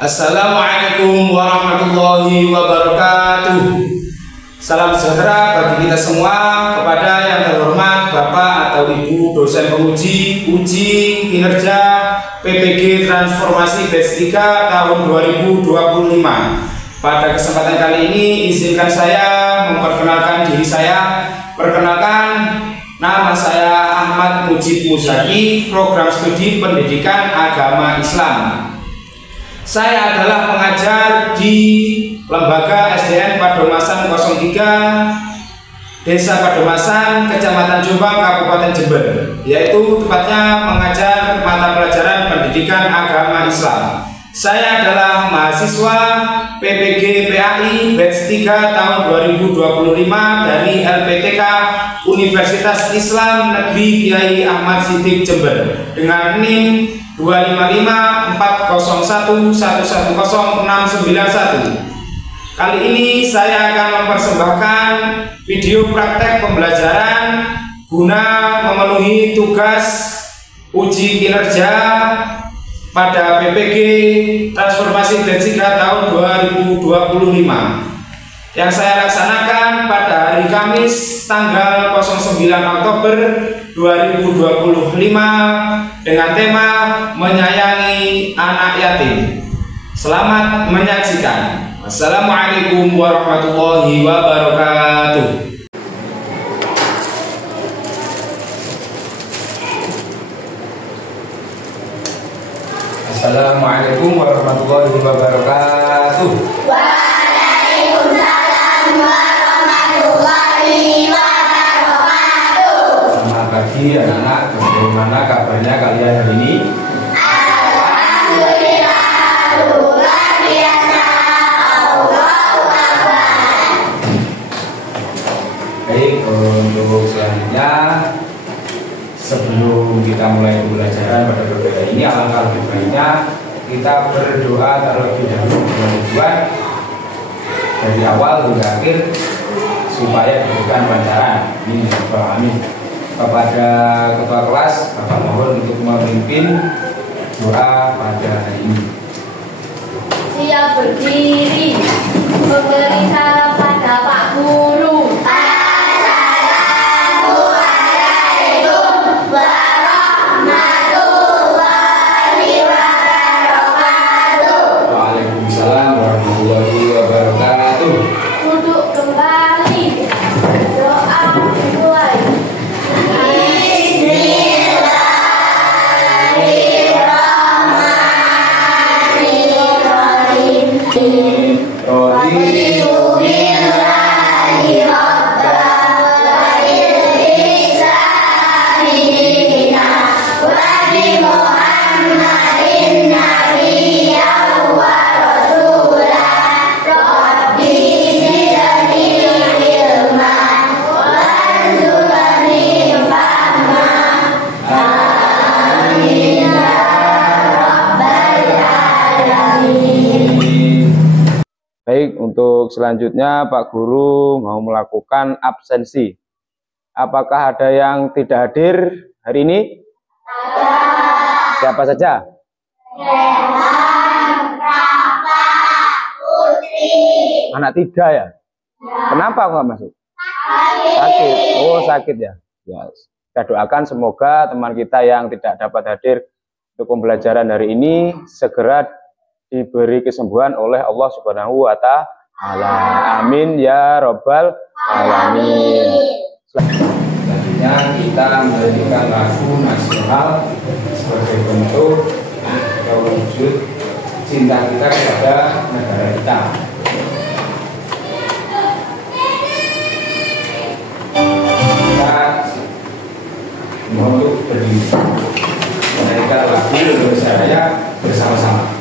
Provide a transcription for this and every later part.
Assalamualaikum warahmatullahi wabarakatuh. Salam sejahtera bagi kita semua, kepada yang terhormat Bapak atau Ibu dosen penguji uji kinerja PPG Transformasi Batch 3 tahun 2025. Pada kesempatan kali ini izinkan saya memperkenalkan diri saya. Perkenalkan, nama saya Ahmad Mujib Muzaki, program studi pendidikan agama Islam. Saya adalah pengajar di Lembaga SDN Padomasan 03, Desa Padomasan, Kecamatan Jombang, Kabupaten Jember, yaitu tepatnya mengajar mata pelajaran pendidikan agama Islam. Saya adalah mahasiswa PPG PAI Batch 3 tahun 2025 dari LPTK Universitas Islam Negeri Kiai Ahmad Siddiq Jember dengan NIM 2554011016991. Kali ini saya akan mempersembahkan video praktek pembelajaran guna memenuhi tugas uji kinerja pada PPG Transformasi Batch 3 tahun 2025 yang saya laksanakan pada hari Kamis tanggal 09 Oktober 2025 dengan tema menyayangi anak yatim. Selamat menyaksikan. Wassalamualaikum warahmatullahi wabarakatuh. Assalamualaikum warahmatullahi wabarakatuh. Waalaikumsalam warahmatullahi wabarakatuh. Selamat pagi anak-anak, bagaimana kabarnya kalian hari ini? Alhamdulillah, luar biasa. Allahu Akbar. Baik, untuk selanjutnya, sebelum kita mulai pembelajaran pada berbeda ini, alangkah lebih baiknya kita berdoa terlebih dahulu dengan tujuan dari awal hingga akhir supaya diberikan pancaran. Ini amin. Kepada ketua kelas, Bapak mohon untuk memimpin doa pada hari ini. Siap berdiri, memberi salam pada Pak Guru. Assalamualaikum warahmatullahi wabarakatuh. Waalaikumsalam warahmatullahi wabarakatuh. Duduk kembali, doa dimulai. Baik, untuk selanjutnya Pak Guru mau melakukan absensi. Apakah ada yang tidak hadir hari ini? Siapa saja? Anak 3 ya? Kenapa nggak masuk? Sakit. Oh, sakit ya. Ya, kita doakan semoga teman kita yang tidak dapat hadir untuk pembelajaran hari ini segera diberi kesembuhan oleh Allah Subhanahu wa Ta'ala. Amin ya Rabbal Alamin. Selanjutnya kita menyanyikan lagu nasional sebagai bentuk atau wujud cinta kita kepada negara kita. Kita mohon untuk berdiri menyanyikan lagu Indonesia Raya bersama-sama.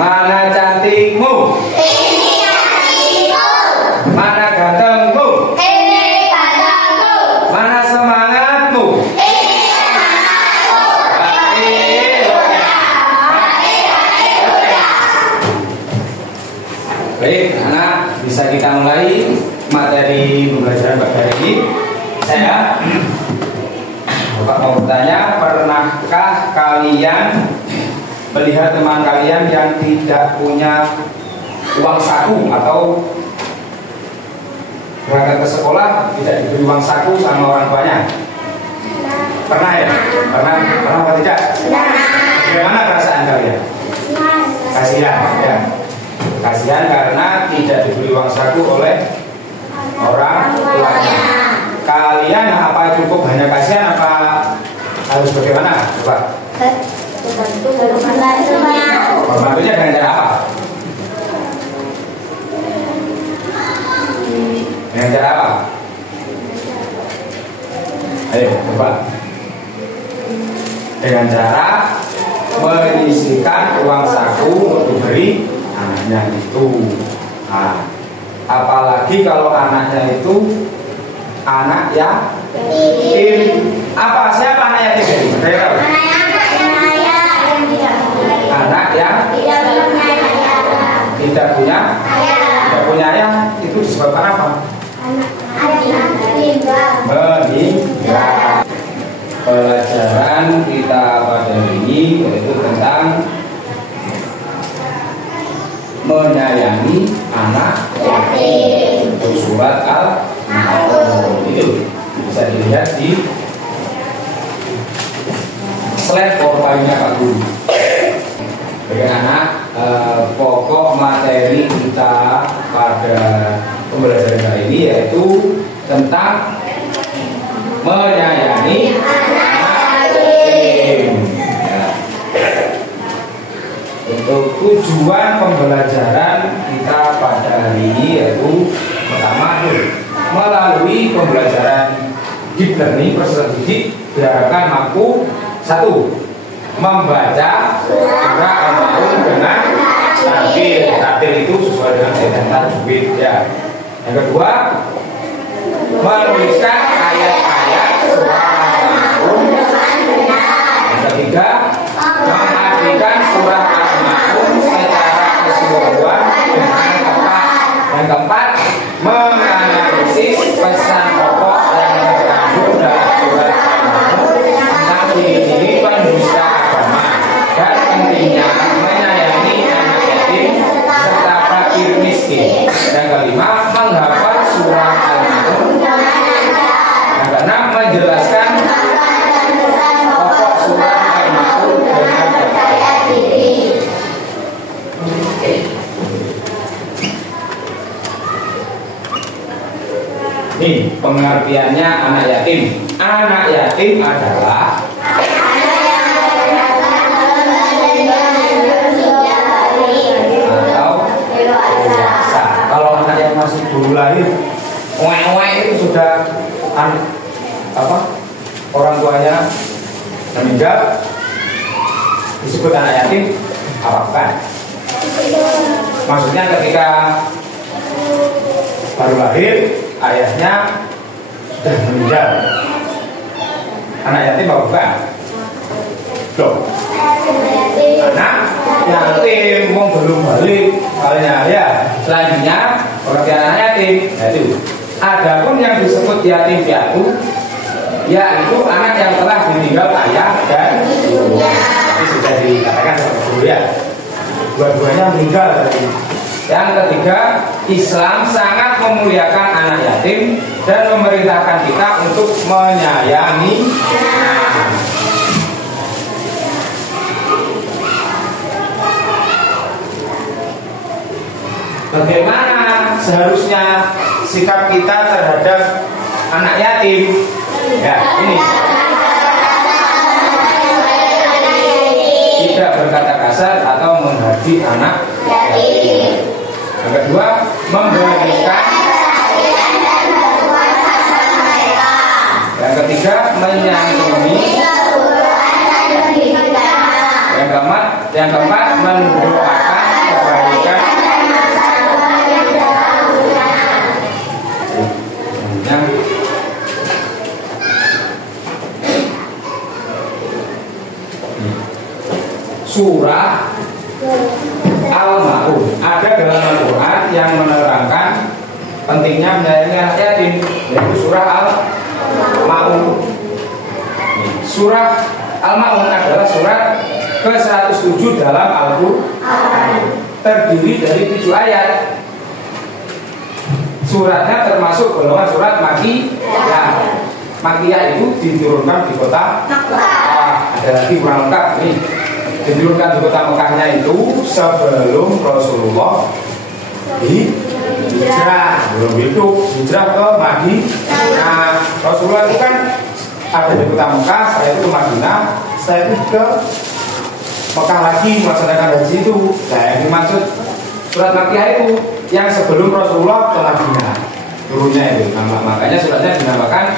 Mana cantikmu? Ini cantikmu. Mana gantengmu? Ini gantengmu. Mana semangatmu? Ini semangatmu. Baik, anak, bisa kita mulai materi pembelajaran pada hari ini. Saya Bapak mau bertanya, pernahkah kalian melihat teman kalian yang tidak punya uang saku atau berangkat ke sekolah tidak diberi uang saku sama orang tuanya? Pernah ya? Pernah apa tidak? Bagaimana perasaan kalian? Kasihan ya. Kasihan karena tidak diberi uang saku oleh orang tuanya. Kalian apa cukup hanya kasihan apa harus bagaimana? Coba. Membantunya dengan cara apa? Dengan cara apa? Ayo coba. Dengan cara menyisihkan uang saku untuk diberi anaknya itu. Nah, apalagi kalau anaknya itu anak yatim. Apa? Siapa anak yatim ini? Saya tahu. Anak yang tidak punya ayah itu disebabkan apa? Meninggal. Pelajaran kita pada hari ini yaitu tentang menyayangi anak yatim. Surat Al-Maun itu bisa dilihat di slide PowerPoint-nya Pak Guru. Bagi anak, pokok materi kita pada pembelajaran kali ini yaitu tentang menyayangi anak yatim. Untuk tujuan pembelajaran kita pada hari ini yaitu pertama, melalui pembelajaran deep learning proses didik diharapkan mampu satu, membaca surah Al-Maun dengan tartil itu sesuai dengan ayat tajwid ya. Yang kedua, menuliskan ayat-ayat surah Al-Maun. Yang ketiga, mengartikan surah Al-Maun secara keseluruhan dengan tepat. Yang keempat, menganalisis pesan pokok yang terkandung dalam surah Al-Maun tentang ciri-ciri pendusta agama dan pentingnya menyayangi anak yatim serta fakir miskin. Yang kelima, menghafal surah Al-Maun. Yang keenam, menjelaskan pokok surah Al-Maun dengan percaya diri. Nih pengertiannya anak yatim. Anak yatim adalah atau dewasa. Kalau anak yang masih baru lahir, itu sudah orang tuanya meninggal, disebut anak yatim apa bukan? Maksudnya ketika baru lahir ayahnya sudah meninggal, anak yatim apa bukan? Loh, anak yatim mau belum balik kalinya ya. Selanjutnya pengertian anak yatim yaitu adapun yang disebut yatim piatu yaitu anak yang telah ditinggal ayah dan ibunya. Ini sudah dikatakan seperti dulu ya. Dua-duanya meninggal tadi. Yang ketiga, Islam sangat memuliakan anak yatim dan memerintahkan kita untuk menyayangi anak. Bagaimana seharusnya sikap kita terhadap anak yatim? Ya, ini tidak berkata kasar atau menghardik anak yatim. Yang kedua, memberikan. Yang ketiga, menyayangi. Yang keempat, mendoakan Al-Ma'un. Ada dalam Al-Quran yang menerangkan pentingnya menyayangi anak yatim, yaitu surah Al-Ma'un. Surah Al-Ma'un adalah surat ke-107 dalam Al-Quran. Terdiri dari 7 ayat. Suratnya termasuk golongan surat Makkiyah. Makkiyah itu diturunkan di kota Mekah. Ada lagi kurang lengkap nih. Diturunkan di kota Mekahnya itu sebelum Rasulullah hijrah. Belum itu hijrah ke Madinah. Rasulullah itu kan ada di kota Mekah, setelah itu ke Madinah, setelah itu ke Mekah lagi melaksanakan haji itu. Nah, yang dimaksud surat Makkiyah itu yang sebelum Rasulullah ke Madinah turunnya itu. Makanya suratnya dinamakan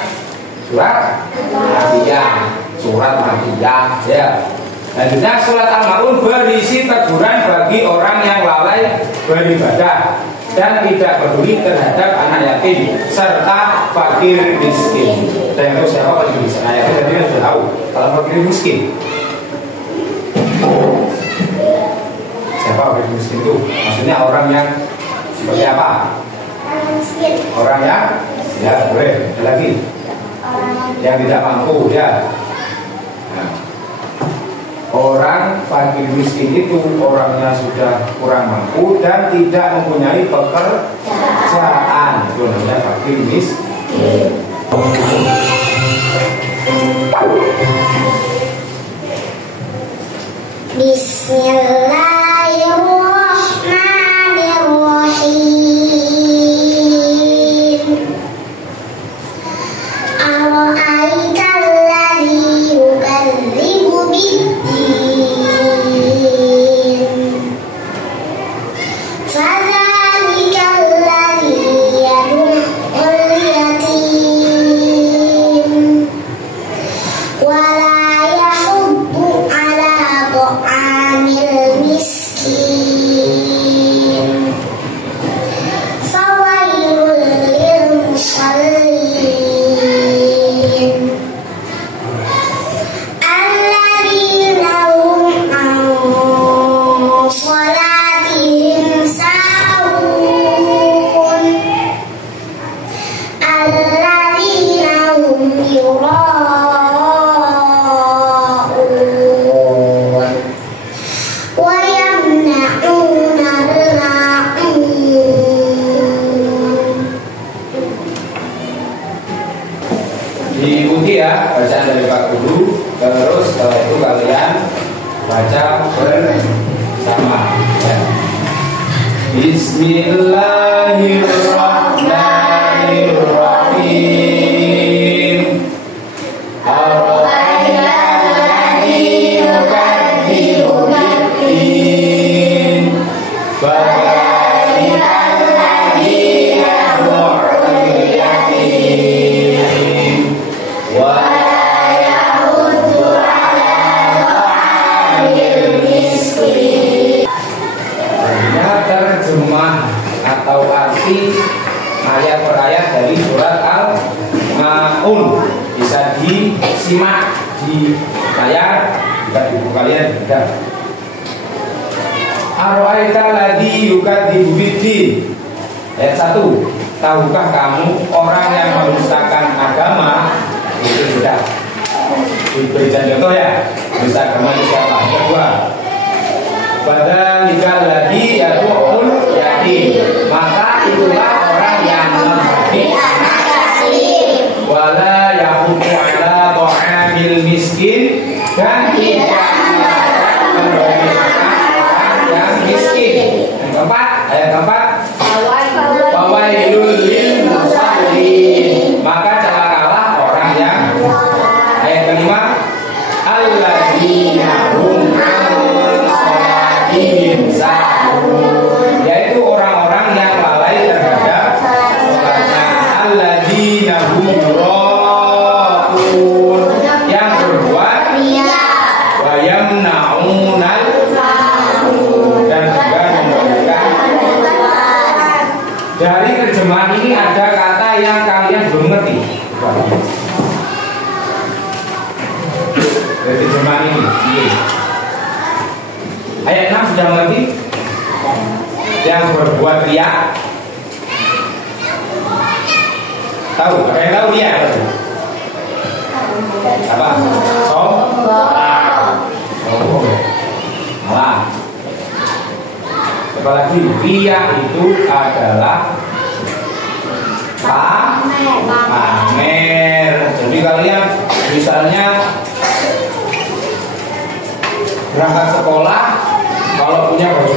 surat Makkiyah. Surat Makkiyah ya. Selanjutnya surat Al-Ma'un berisi teguran bagi orang yang lalai beribadah dan tidak peduli terhadap anak yatim serta fakir miskin. Dan itu siapa fakir miskin? Anak yatim tadi sudah tahu. Kalau fakir miskin, siapa fakir miskin itu? Maksudnya orang yang seperti apa? Orang yang ya boleh. Ada lagi yang tidak mampu ya. Orang fakir miskin itu orangnya sudah kurang mampu dan tidak mempunyai pekerjaan. Itu namanya fakir miskin. Bismillahirrahmanirrahim. Ara'aital ladzi yukadzibu bid-din, fadzalikal ladzi yad'ul yatim wa la yahuddu 'ala ta'amil miskin. Fawailul lil musallin alladzina hum 'an shalatihim sahun alladzina hum yura'un wa yamna'una al-ma'un. Diikuti ya bacaan dari Pak Guru. Terus setelah itu kalian baca bersama ya. Bismillahirrahmanirrahim. Ara'aital ladzi yukadzibu bid-din, fadzalikal ladzi yad'ul yatim wa la yahuddu 'ala ta'amil miskin. Hanya terjemah atau arti ayat per ayat dari surat Al-Ma'un bisa disimak di layar jika di buku kalian ada. Ara'aital ladzi yukadzibu bid-din. Ayat 1. Tahukah kamu orang yang merusakan agama? Itu sudah diberikan contoh ya. Merusak agama itu siapa? Yang kedua, fadzalikal ladzi yad'ul yatim. Maka itulah orang yang membagi anak yatim. Wala yahuddu 'ala ta'amil miskin, dan tidak memberi makan orang yang miskin. Yang keempat, ayat keempat, fawailul lil musallin. Maka celakalah orang yang. Ayat kelima, alladzina hum 'an shalatihim sahun, yaitu orang-orang yang lalai terhadap sholatnya. Alladzina hum yura'un, yang berbuat wa yamna'unal ma'un, dan juga memberikan. Dari terjemahan ini ada kata yang kalian belum ngerti. Dari terjemahan ini ayat 6 sudah mengerti? yang berbuat riya? Tahu? Ada yang tahu riya apa? Apa? Sombong. Malah. Apalagi riya itu adalah pamer. Jadi kalian misalnya berangkat sekolah, kalau punya baju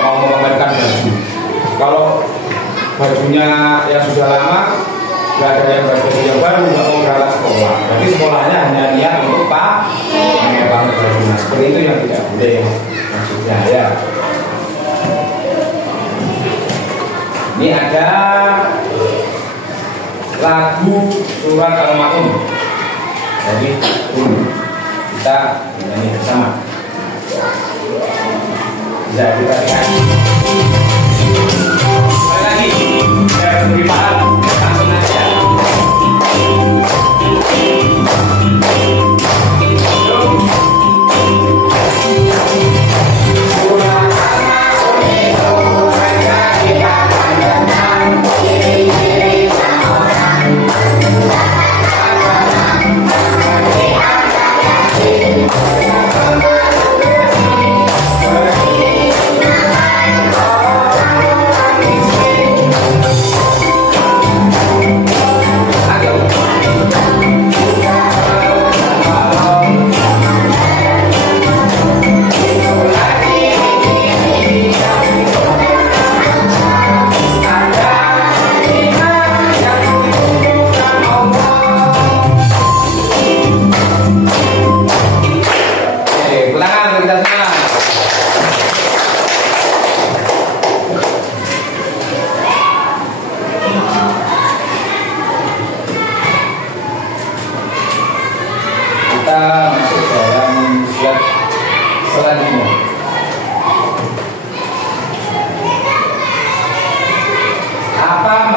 mau memamerkan baju, kalau bajunya yang sudah lama nggak ada yang baju yang baru, nggak mau berangkat sekolah, jadi sekolahnya hanya niat untuk pamer baju. Nah, seperti itu yang tidak boleh maksudnya ya. Ini ada lagu surat Al-Ma'un. Jadi kita nyanyi bersama. Bisa kita lihat. Sekali lagi, biar lebih paham, langsung aja.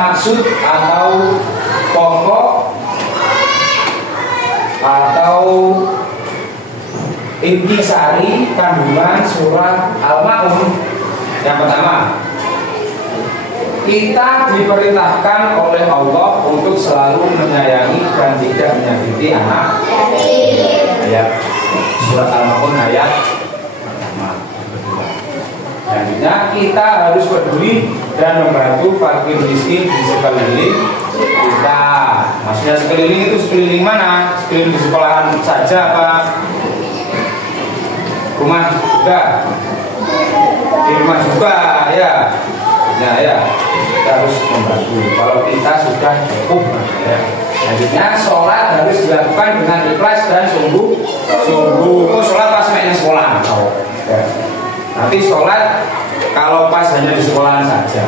Maksud atau pokok atau intisari kandungan surat Al-Ma'un. Yang pertama, kita diperintahkan oleh Allah untuk selalu menyayangi dan tidak menyakiti anak. Ayat surat Al-Ma'un ayat pertama. Selanjutnya, kita harus peduli dan membantu fakir miskin di sekeliling kita. Maksudnya sekeliling itu sekeliling mana? Sekeliling di sekolahan saja apa? Rumah juga? Di rumah juga ya. Nah ya, kita harus membantu. Kalau kita sudah cukup ya. Selanjutnya, sholat harus dilakukan dengan ikhlas dan sungguh-sungguh. Oh, sholat pas mainnya sekolah. Ya. Nanti sholat kalau pas hanya di sekolahan saja.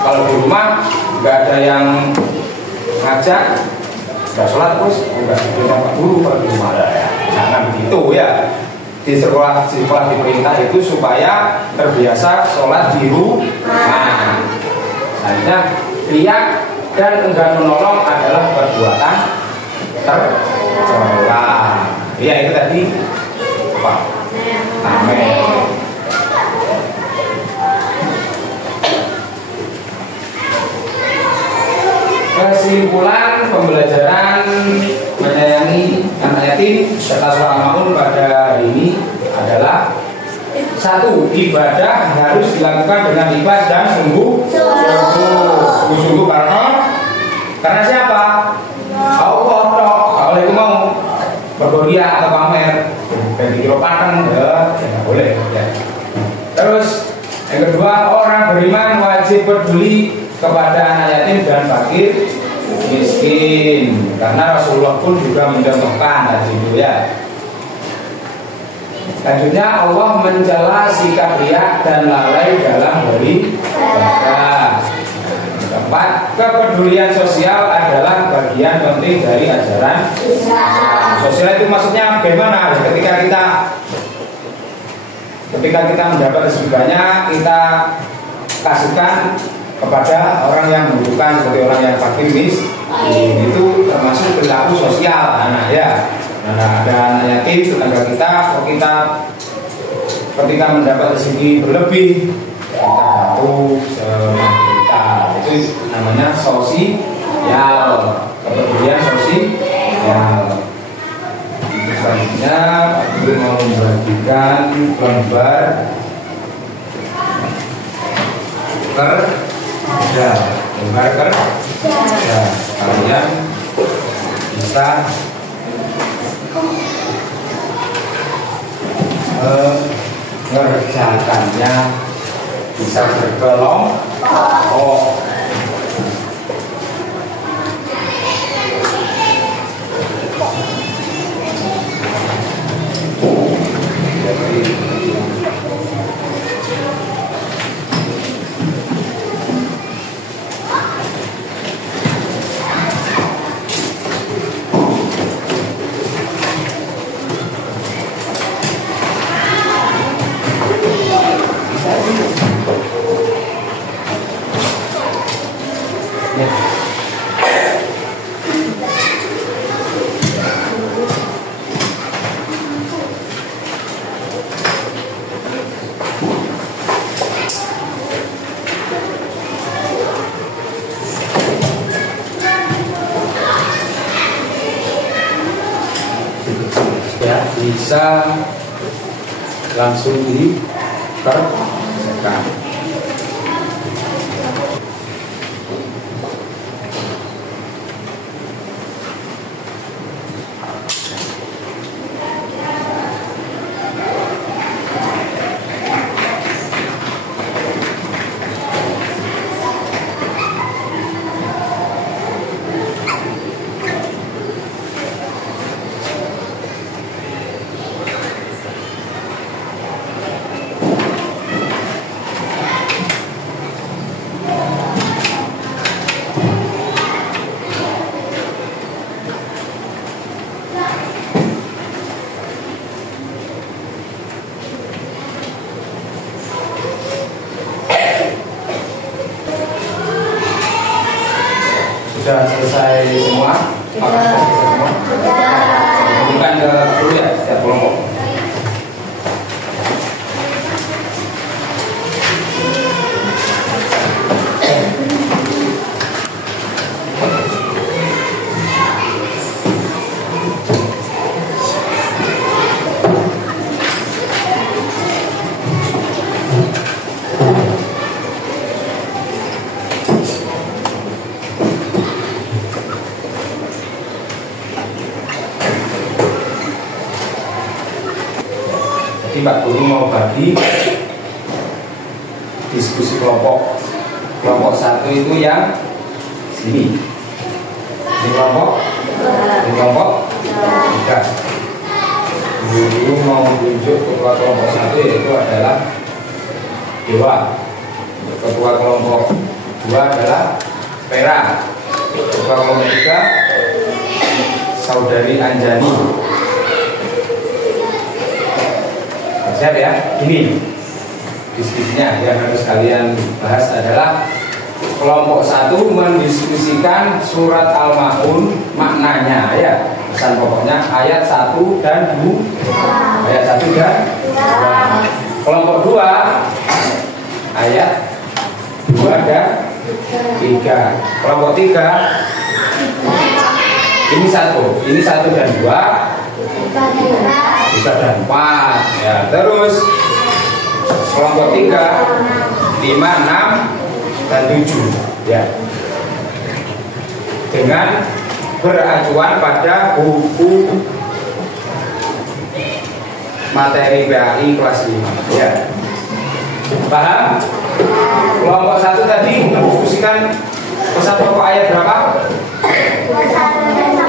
Kalau di rumah nggak ada yang ngajak, nggak sholat terus nggak diperintah guru kalau di rumah ada ya. Jangan begitu ya. Di sekolah diperintah itu supaya terbiasa sholat di rumah. Selanjutnya, riak dan enggan menolong adalah perbuatan tercela. Ya itu tadi apa? Amin. Kesimpulan pembelajaran menyayangi anak yatim serta surat Al-Ma'un pada hari ini adalah: 1. Ibadah harus dilakukan dengan ikhlas dan sungguh-sungguh karena siapa? Allah. Kalau itu mau bergoria atau pamer dan dikira paten ya nggak boleh ya. Terus yang kedua, orang beriman wajib peduli kepada anak yatim dan fakir miskin, karena Rasulullah pun juga mencontohkan tadi itu ya. Selanjutnya, Allah mencela sikap riak dan lalai dalam beribadah. Keempat, kepedulian sosial adalah bagian penting dari ajaran sosial. Itu maksudnya bagaimana? Ketika kita mendapat sebanyak, kita kasihkan kepada orang yang membutuhkan, seperti orang yang fakir miskin. Itu termasuk perilaku sosial anak ya. Nah, ada anak yatim, tetangga kita, kalau kita ketika mendapat rezeki berlebih, kita bantu kita. Itu namanya sosial, kepedulian sosial. Selanjutnya aku mau membagikan gambar kerja. Kalian bisa mengerjakannya, bisa berkelompok. Ya, bisa langsung dikerjakan. Sudah selesai semua? Apakah sudah selesai semua? Bukan ke dulu ya, setiap kelompok. Jadi Pak Guru mau bagi diskusi kelompok. Kelompok satu itu yang sini. Ini kelompok tiga. Guru mau tunjuk ketua kelompok satu, yaitu adalah Dewa. Ketua kelompok dua adalah Vera. Ketua kelompok tiga Saudari Anjani. Siap ya, ini diskusinya yang harus kalian bahas adalah kelompok satu mendiskusikan surat Al-Maun, maknanya ya, pesan pokoknya ayat 1 dan 2. Ayat 1 dan 2. Kelompok 2 ayat 2 dan 3. Kelompok 3 ini 1 dan 2. 3 dan 4 ya. Terus kelompok 3 5, 6 dan 7 ya, dengan beracuan pada buku materi PAI kelas 5 ya. Paham? Kelompok 1 tadi mendiskusikan pesan pokok ayat berapa? 1 dan 2.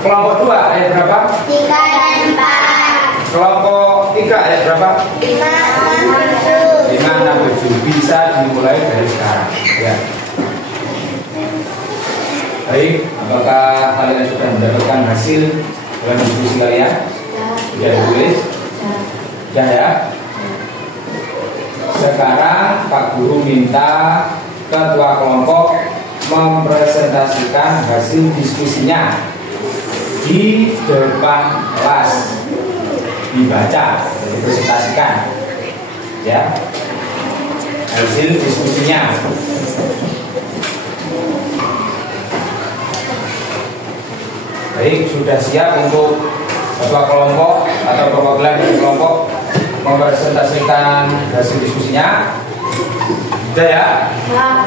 Kelompok 2 ayat berapa? 3 dan 4. Kelompok 3 ayat berapa? 5, 6, 7. 5, 6, 7. Bisa dimulai dari sekarang ya. Baik, apakah kalian sudah mendapatkan hasil dalam diskusi kalian? Sudah ditulis? Ya. Sekarang Pak Guru minta ketua kelompok mempresentasikan hasil diskusinya di depan kelas, dibaca, dipresentasikan ya. hasil diskusinya. Baik, sudah siap untuk ketua kelompok atau perwakilan dari kelompok mempresentasikan hasil diskusinya? Sudah ya?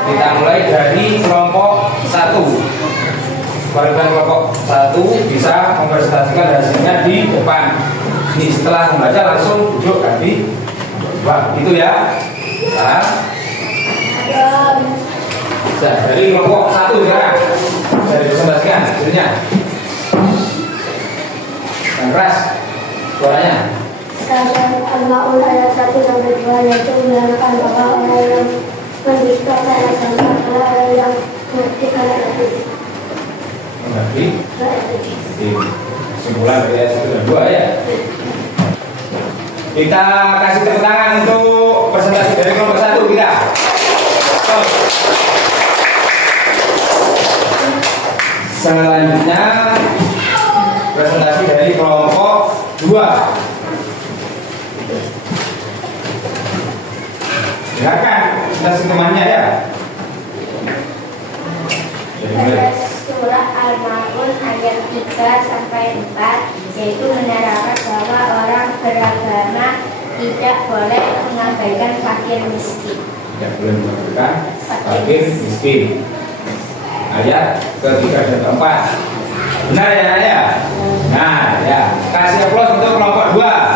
Kita mulai dari kelompok 1. Perwakilan kelompok 1 bisa mempresentasikan hasilnya di depan. Ini setelah membaca langsung duduk di bawah, gitu ya. Nah, dari kelompok 1 sekarang bisa dipresentasikan hasilnya. Yang keras suaranya. Sekarang Al-Ma'un ayat 1-2 yaitu menerangkan bahwa orang yang mendustakan ayat adalah orang yang menghentikan ayat itu. Mengerti? Kesimpulan dari ayat 1 dan 2 ya. Kita kasih tepuk tangan untuk presentasi dari kelompok 1 kita. Selanjutnya presentasi dari kelompok 2. Dengarkan presentasi temannya ya. Jadi mulai. Surah Al-Ma'un ayat 3-4 yaitu menerangkan bahwa orang beragama tidak boleh mengabaikan fakir miskin. Tidak boleh mengabaikan fakir miskin. Ayat ke-3 dan ke-4. Benar ya, ya? Nah, ya. Kasih aplaus untuk kelompok 2. Nah.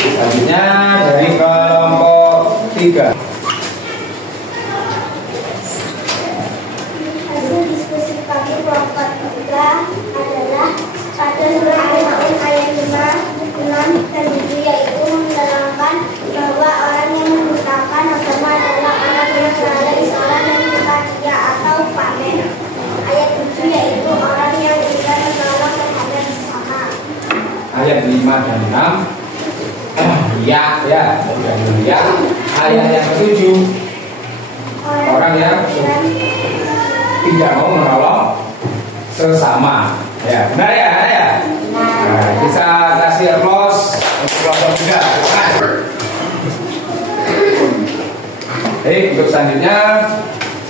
Selanjutnya dari kelompok 3. Hasil diskusi kami kelompok 3 adalah pada surah Al-Ma'un ayat 5, 6 dan 7 yaitu menerangkan bahwa orang yang mendustakan agama adalah orang yang berada di sekolah dan bukan dia atau pamer. Ayat 7 yaitu orang yang tidak menolong terhadap sesama. Ayat 5 dan 6. Ya. Ayat yang ke-7. Orang yang tidak mau menolong sesama. Ya, benar ya, ya. Nah, kita kasih aplaus untuk kelompok 3. Baik, untuk selanjutnya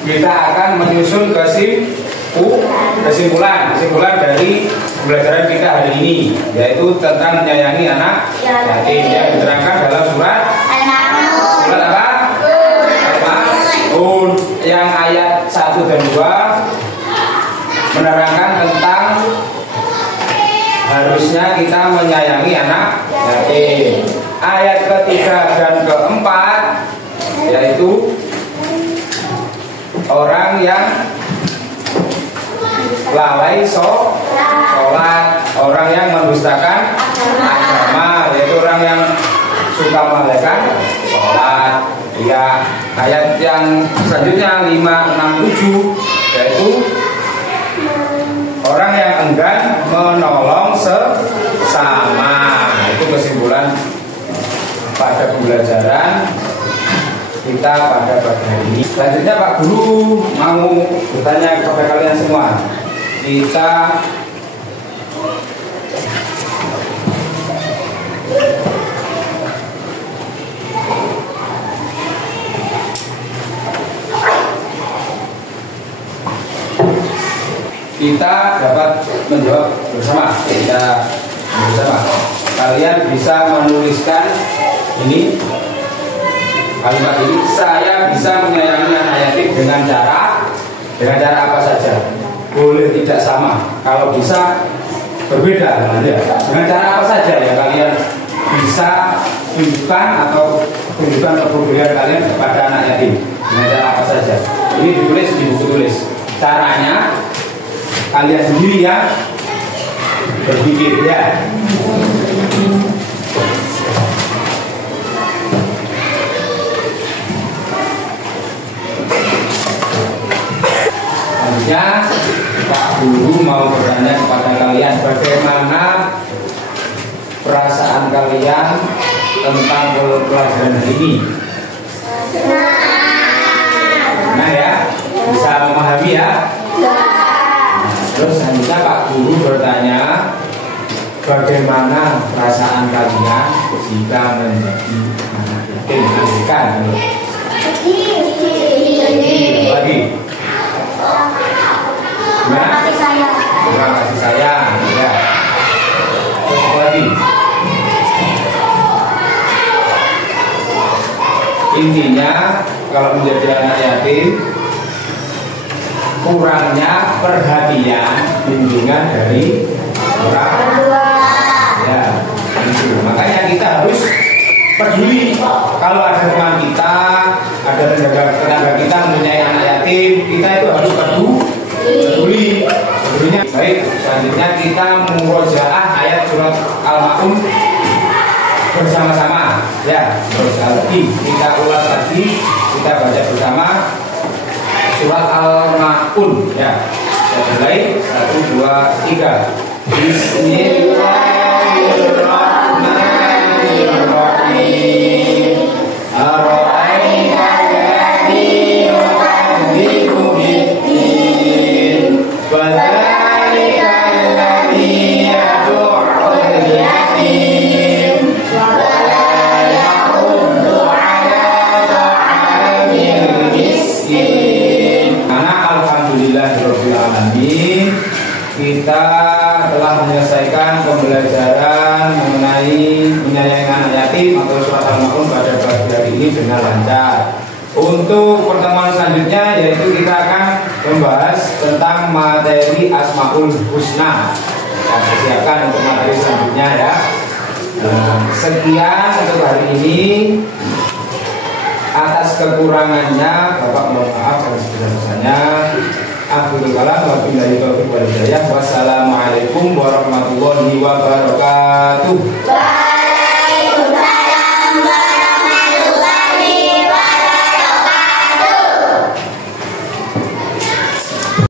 kita akan menyusun kesimpulan dari pembelajaran kita hari ini, yaitu tentang menyayangi anak yatim yang diterangkan dalam surat Al-Ma'un. Surat apa? Al-Ma'un yang ayat 1 dan 2 menerangkan tentang harusnya kita menyayangi anak yatim. Ayat ke-3 dan ke-4 yaitu orang yang lalai sholat, orang yang mendustakan agama, yaitu orang yang suka melalaikan sholat. Ya, ayat yang selanjutnya 5, 6, 7 yaitu orang yang enggan menolong sesama. Itu kesimpulan pada pembelajaran kita pada pagi hari ini. Selanjutnya Pak Guru mau bertanya kepada kalian semua. Kita dapat menjawab bersama. Kalian bisa menuliskan ini kalimat ini. Saya bisa menyayangi anak yatim dengan cara apa saja. Boleh tidak sama. Kalau bisa berbeda dengan cara apa saja ya kalian bisa tunjukkan atau tunjukkan kepedulian kalian kepada anak yatim dengan cara apa saja. Ini ditulis di buku tulis. Caranya kalian sendiri ya berpikir ya. Selanjutnya Pak Guru mau bertanya kepada kalian, bagaimana perasaan kalian tentang pelajaran ini? Nah ya, bisa memahami ya. Terus selanjutnya Pak Guru bertanya, bagaimana perasaan kalian jika menjadi anak yatim? Lanjutkan. Lagi. Kurang kasih sayang. Kurang kasih sayang. Ya. Terus lagi. Intinya kalau menjadi anak yatim, kurangnya perhatian, bimbingan dari orang tua. Ya, itu. Makanya kita harus peduli. Kalau ada teman kita, ada tetangga kita mempunyai anak yatim, kita itu harus peduli. Pedulinya baik. Selanjutnya kita murojaah ayat surat Al-Maun bersama-sama. Ya, terus lagi kita ulas lagi, kita baca bersama surat Al-Maun. Ya, saya mulai 1, 2, 3. Bismillahirrahmanirrahim. Ara'aita alladhi yukadzibu bid-din, fadzalika alladhi yad'ul yatim wa la yahuddu 'ala ta'amil miskin. Alhamdulillahirabbil alamin. Kita telah menyelesaikan pembelajaran mengenai menyayangi anak yatim atau surat Al-Maun pada pagi hari ini dengan lancar. Untuk pertemuan selanjutnya yaitu kita akan membahas tentang materi Asmaul Husna. Kita persiapkan untuk materi selanjutnya ya. Sekian untuk hari ini. Atas kekurangannya Bapak mohon maaf dan sebesar-besarnya. Akhirul kalam wa billahi taufiq wal hidayah. Wassalamualaikum warahmatullahi wabarakatuh.